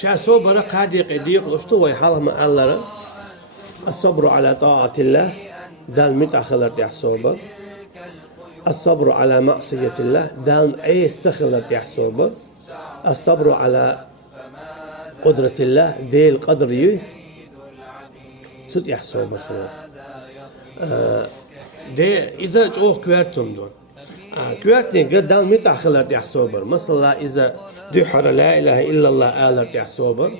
شا صبر قادي قديق لشتو ويحاله مع الله الصبر على طاعة الله دال متأخلر تح صبر الصبر على معصية الله دال أي استخلر تح صبر الصبر على قدرة الله ديل قدر يه تد يح صبر دي إذا جوه كوارتم دون كوارتني قد دال متأخلر تح صبر مثلا إذا دحر لا إله إلا الله آلر تح صبر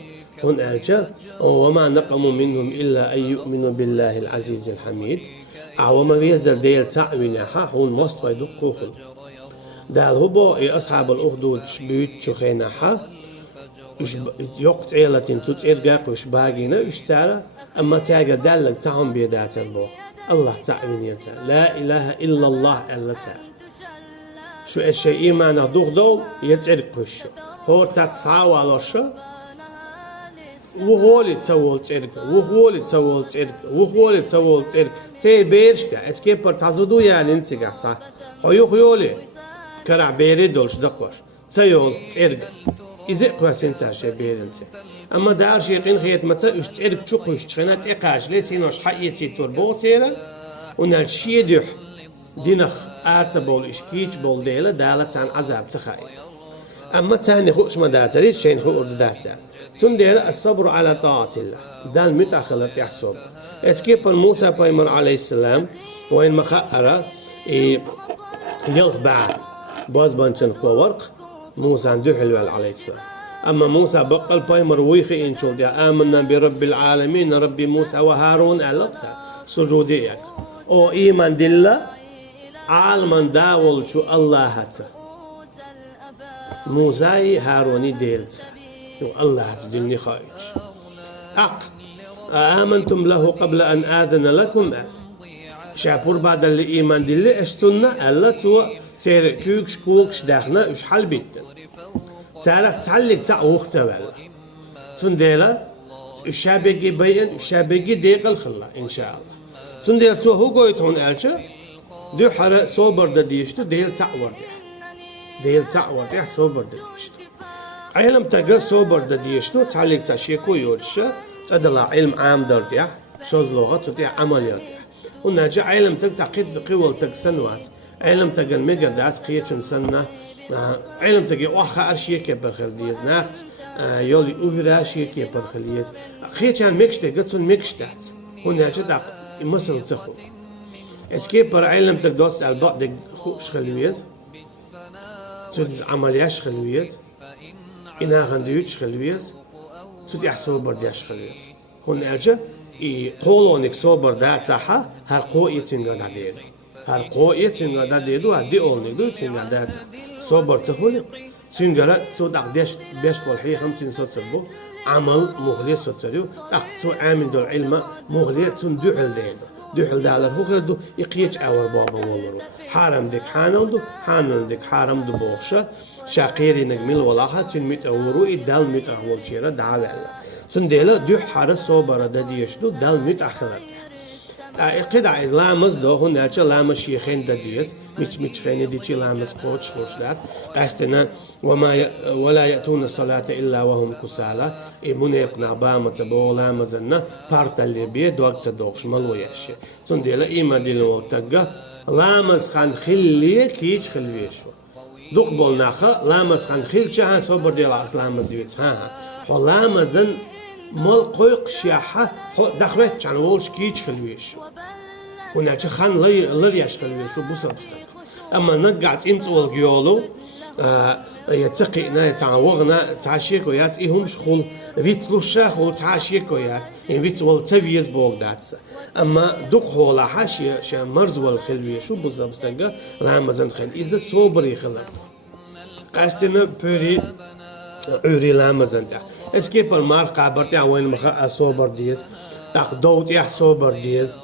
هون ألجا وما نقموا منهم إلا أن يؤمنوا بالله العزيز الحميد وما يزدل ديل تعوينها هون مصطفى يدقوهم دال هبو أصحاب الأخدود شبيت شخينها يقت عيلة تترقاق وشباقينا يشتارى أما تاقر دالك تعهم بيدات البوخ الله تعوين يرتع لا إله إلا الله ألا تعالى شو الشيء إيمانه دو يتعرق وشه هو تتصاوى على الشو وهولي تسول ترك وهولي تسول ترك وهولي تسول ترك تي بيرشكا اتكيبر تعزدو يعني انتقع صح خيولي كرع بيري دولش دقوش تسيول ترك إذا قواسين تاشي بيرنسي أما دار شيقين خيات متى اش ترك تشوقوش تخينات إقاش ليسينوش حقيتي توربو سيرا ونال شيدوح دينخ آرتا بول إشكيج بول ديلا دالة عن عذاب تخايد أما تاني خوش ما داتريد شين خو أرداتا تندير الصبر على طاعة الله دال متأخلر تحصب اسكيب موسى بايمر عليه السلام وين مخأرة يلخ باع باز بانشن خو ورق موسى عنده حلو عليه السلام أما موسى بقل بايمر ويخي إن شو دي آمنا برب العالمين ربي موسى وهارون ألقتا سجوديك أو إيمان دلّا عالما داول شو الله هتا موسى هاروني ديلت الله هتدني خايج آمنتم له قبل أن آذن لكم شابور بعد الإيمان دلّي اشتنا ألا تو تير كوكش كوكش داخنا إش حل بيتن تعرف تعلق تعوخ تبعلا تنديلا الشابقي بين الشابقي ديق الخلا إن شاء الله تنديلا تو هو قويت هون ألشة دو حرق صوبر دديشتو ديل تعور ديل تعور صوبر دديشتو علم تجا صوبر دديشتو تعلق تشيكو يورشة تدلا علم عام درديا شوز لغة تديا عمليات ونجا علم تك تعقيد قوة تك سنوات علم تجا المجردات قيتشن سنة علم تجا واخا أرشيك برخلديز ناخت يولي أوهراشيك برخلديز قيتشن مكشته قصون مكشتات ونجا دق مثل تخو اسكيب بر علم تك دوت على بعض خوش خلويز تدز عملياش خلويز إنها غنديوش خلويز تدي أحسو بردياش خلويز هون أجا قولونك صوبر دا صحة هر قوية تنقر دا ديدو هر قوية تنقر دا ديدو هدي أولنك دو تنقر دا صوبر تخولي تنقر تود أقديش بيش والحي 50 سوتسربو عمل مغلية سوتسريو تقتو عامل دو العلم مغلية تندوحل ديدو دوحل دالر هو خردو يقيتش أور بابا والرو حرم ديك حانل ديك حرم دو بوخشة شاقيري نجميل ولاها تنميت أورو إدال ميت أول شيرا دعوة تنديلا دوح حارس صوبرا دديشدو دال ميت أخلات قدع لامز دو هناك لامز شيخين دديس مش خين ديتي لامز قوتش خوشلات قاستنا ولا يأتون الصلاة إلا وهم كسالى إمون يقنع بامة بو لامزنا بارتا اللي بيه دوقت دوقش ملويش تنديلا إيما ديل وقتقا لامز خان خليه كيش خلويشو دوق بول ناخا لامز خان خلچه ها صبر ديال عص لامز ديوت ها حو لامزن مال قويق شياحة دخلت عن وولش كيش خلويشو وناك خان لرياش خلويشو بوسا بستك أما نقعت إمت والجيولو يتقينا يتعوغنا تعشيكويات إيهم شخول فيتلو الشاخول تعشيكويات فيت والتفيز بوغدات أما دوق هولا حاشية شا مرز والخلوية شو بوسا بستك لامزن خل إذا صوبري خلق قاستنا بوري عوري لامزن دا اسكيب المار قابرتي وين مخا صوبر ديز دوت يح صوبر ديز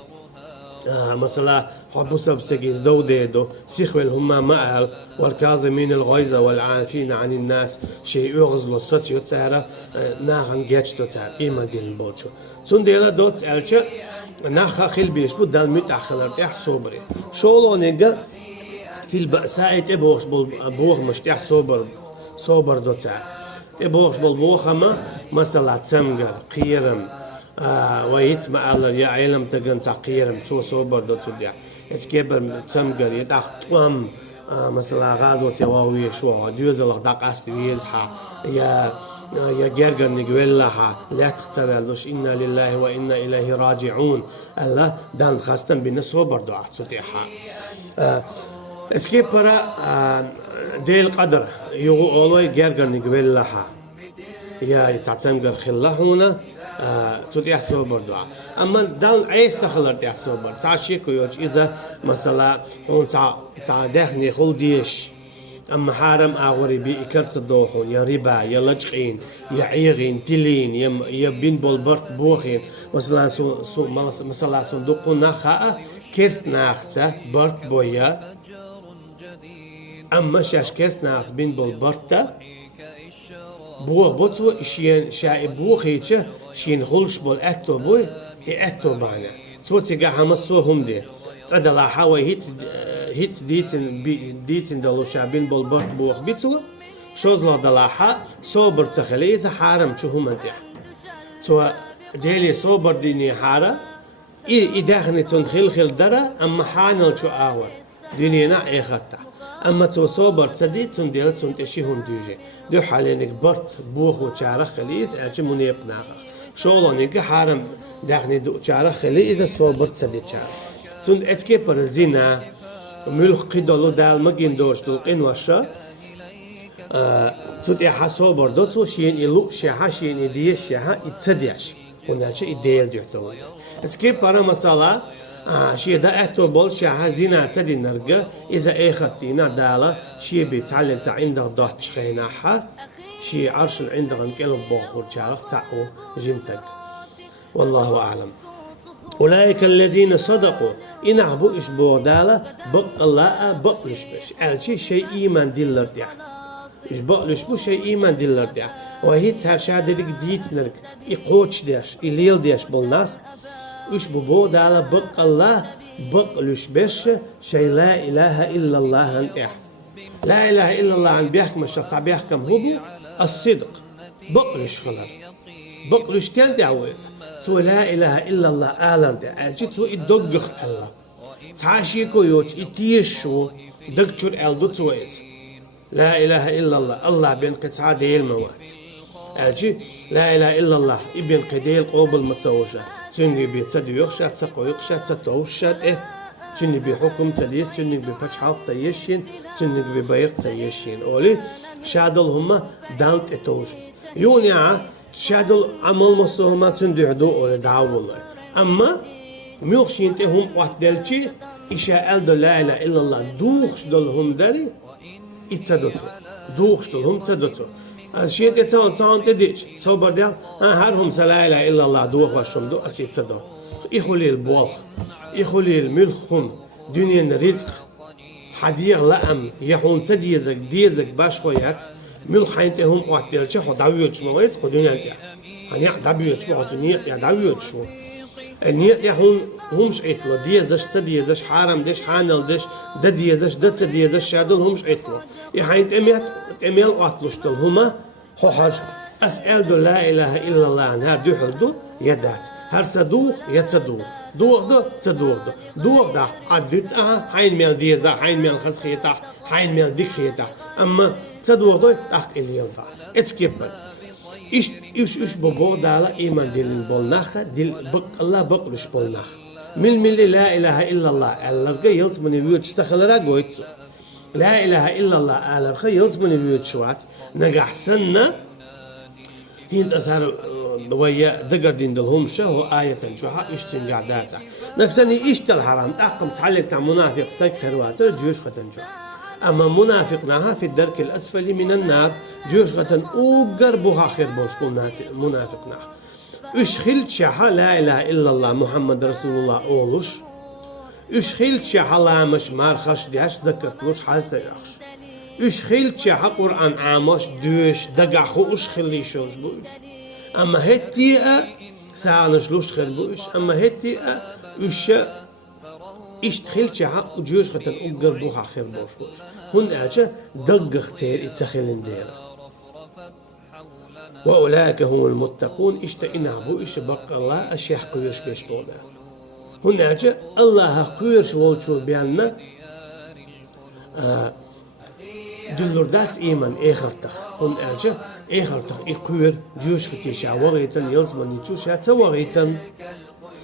مثلا حبو سبستجيز دو ديدو سيخوال هما مقال والكاظمين الغيظ والعافين عن الناس شيء يغزلو السطيو تسارة ناغن جيتشتو تسار إيما دين البولشو سون ديلا دوت ألشا ناخا خيل بيشبو دال متأخلر تيح صوبري شولو نيجا في البأساء تبوغش بوغ مش تيح صوبر دو تسار تبوغش بالبوغ هما مثلا تمجر قيرم ويتم على يا علم تجن تقيرم تو صوبر دو تديا اتكبر تمجر يتأخطوام مثلا غازو تواوي شو ديوز الغداق استويزها يا جرجر نقولها لا تختبرلوش إنا لله وإنا إليه راجعون الله دان خاستن بين صوبر دو أحتسوتيها اسكيبرا ديل قدر يغو أولوي جرجر نقولها يا يتعتمجر خلا هنا تودي صوبر دعاء أما دان عيسى خلر دي صوبر تعشيكو يوش إذا مثلا هون تع داخني خل ديش أما حارم أغوري بي إكرت الدوخون يا ربا يا لجقين يا عيغين تلين يا بين بولبرت بوخين مثلا مثلا صندوق نخاء كيس ناخته برت بويا أما شاش كيس ناخ بين بولبرتا بو بوتو إشين شاي بوخيتش شين خلش بول أتو بوي أتو بانا توتي قا همسو هم دي تدلا حاوي هيت ديتن دلو شابين بول برت بوخ بيتو شوزلا دلاحا صوبر تخليز حارم شو هم دي تو ديلي صوبر ديني حارة إداخني تنخل درا أما حانل شو آور دينينا إيخرتا أما تو صوبر تصديق تنديل تنتشيهم دوجي دو حالينك برت بوخ وشارخ خليز أجي منيب ناخخ شولونيك حارم داخني دو شارخ خليز صوبر تصديق شارخ تند أتكي برزينا ملخ قدلو دال مجين دوش دلقين وشا تود إحا صوبر دوتو شين إلو شاها شين إديش شاها يتصديش هناك إديل جهتو أتكي برا مسألة شيء دا أتو بول شاها زينا تسدي نرجع إذا أخذتينا دالا شيء بيتعلم عندك ضغط شخيناها شيء عرش عندك نكلم بخور شارخ تعو جمتك والله أعلم أولئك الذين صدقوا إن عبوا إشبور دالا بق الله بقلش بش ألشي شيء إيمان دلرتيا إشبقلش بو شيء إيمان دلرتيا وهيت هرشادك ديت نرك إقوتش داش إليل داش بالنار إيش ببو دالا بق الله بقلش بش شيء لا إله إلا الله أنت لا إله إلا الله عن بيحكم الشخص بيحكم هو الصدق بقلش خلر بقلش تان دعوة تو لا إله إلا الله آلم ده أجي تو إدقخ الله تعاشيكو يوش إتيشو دكتور ألدو تويز لا إله إلا الله الله بين قطعة ديل موات أجي لا إله إلا الله ابن قديل قوب المتصوشة تنجي بيتصدي يخشى تسقو يخشى تتوشى تنجي بحكم تليس تنجي بفتح تسيشين تنجي ببيق تسيشين أولي شادل هما دانت اتوش يوني شادل عمل مصوهما تندي عدو أولي دعوة أما ميوخشين تهم وقت دلشي إشاء ألدو لا إله إلا الله دوخش دلهم داري يتصدتو دوخش دلهم تصدتو الشيء تتاون تديش صبر ديال هرهم لا إله إلا الله دوخ وشم دو أشي تصدو إخولي البوخ إخولي الملخهم دنيا رزق حديق لأم يحون تديزك ديزك باش خويات ملخ حينتهم وقت دلشي خو داويوش مويت خو دنيا ديال هنيا داويوش خو دنيا يا داويوش شو النية يحون همش عتلو ديزش تديزش حرام دش حانل دش دديزش دتديزش شادل همش عتلو يحين تأميل قاتلوش تل هما هو حاج أسأل دو لا إله إلا الله نهار دوحل دو يدات هر صدوق يتصدوق دوق دو تصدوق دو دوق دا عدت حين ميل ديزا حين ميل خسخيتا حين ميل ديخيتا أما تصدوق دو تحت إليل دا اتسكيبل إيش ببو دالا إيمان ديلين بولناخا ديل بق الله بقلش بولناخ من لا إله إلا الله ألرقا يلس من يوت استخلرا قويتو لا إله إلا الله ألرقا يلس من يوت شوات نجح سنة هينز أسهر ويا دقر دين دلهم شهو آية شوها إشتن قعداتا نكسني إشتل حرام أقم تعلق تع منافق ستك خرواتر جيوش ختنجو أما منافقناها في الدرك الأسفل من النار جيوش ختن أوقر بوها خير بوش منافقناها أشخلت شاحا لا إله إلا الله محمد رسول الله أولوش أشخلت شاحا لا مش مارخش دياش ذكرتلوش حاسة يخش أشخلت شاحا قرآن عامش دوش دقاخو أشخلي شوش بوش أما هتيئة ساعنش لوش خير بوش أما هتيئة أشا اشتخلت شاحا وجيوش ختن أوقر بوها خير بوش هن أجا دق اختير اتخلن ديرا وأولئك هم المتقون اشتئنابو اشبق الله أشيح قويرش بيشتودا هناك الله قويرش والشو بياننا دلوردات إيمان إخرتخ هناك إخرتخ إقوير جوش كتيشا وغيتن يلزمن يتوشا توغيتن